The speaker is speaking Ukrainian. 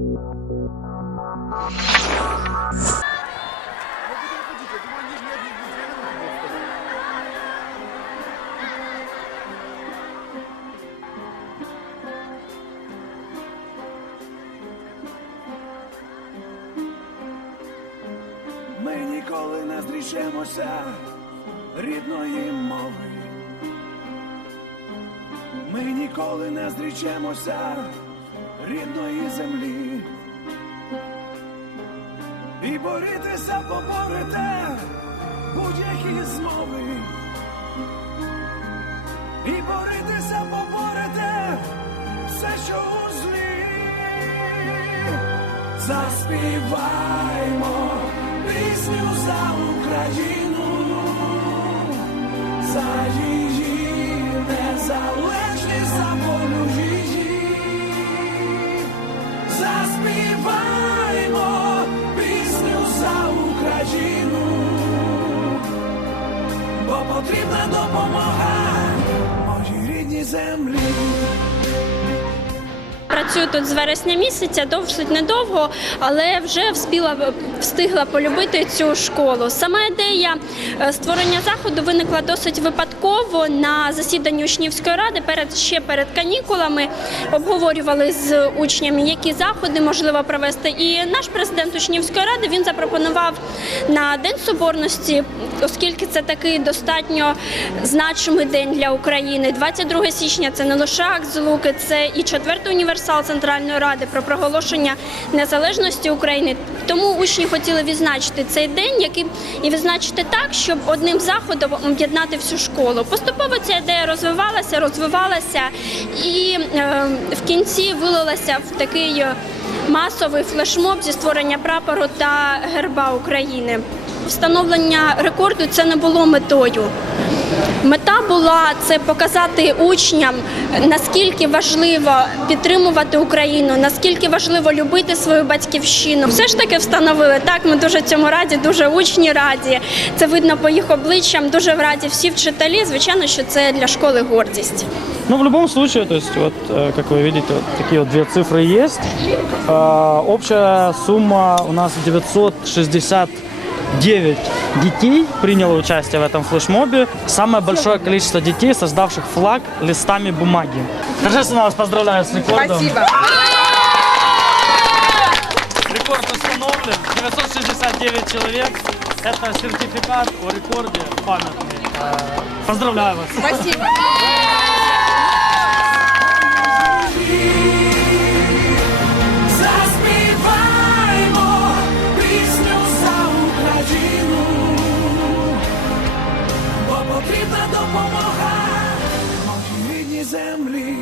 Ми ніколи не зрішемося рідної мови. Ми ніколи не зрічемося рідної землі. І борітися поборете будь-які змови. І боритися, поборете все, що у злі. Заспіваймо пісню за Україну, потрібна допомога моїй рідній землі. Працюю тут з вересня місяця, досить недовго, але вже вспіла встигла полюбити цю школу. Сама ідея е, створення заходу виникла досить випадково на засіданні учнівської ради. Перед ще перед канікулами обговорювали з учнями, які заходи можливо провести. І наш президент учнівської ради він запропонував на День Соборності, оскільки це такий достатньо значимий день для України. 22 січня це не лише акт злуки, це і четвертий універсал Центральної Ради про проголошення незалежності України. Тому учні хотіли відзначити цей день, і відзначити так, щоб одним заходом об'єднати всю школу. Поступово ця ідея розвивалася, розвивалася і е, в кінці вилилася в такий е, масовий флешмоб зі створення прапору та герба України. Встановлення рекорду це не було метою. Мета була це показати учням, наскільки важливо підтримувати Україну, наскільки важливо любити свою батьківщину. Все ж таки встановили так. Ми дуже цьому раді, дуже учні раді. Це видно по їх обличчям. Дуже раді всі вчителі. Звичайно, що це для школи гордість. Ну, в любом случае, то есть, вот, э, как вы видите, вот такие вот две цифры есть. Э, Общая сумма у нас 969 детей приняло участие в этом флешмобе. Самое большое количество детей, создавших флаг листами бумаги. Торжественно вас поздравляю с рекордом. Спасибо. Рекорд установлен. 969 человек. Это сертификат о рекорде памятный. Э, Поздравляю вас. Спасибо. Потрібна допомога моїй рідній землі.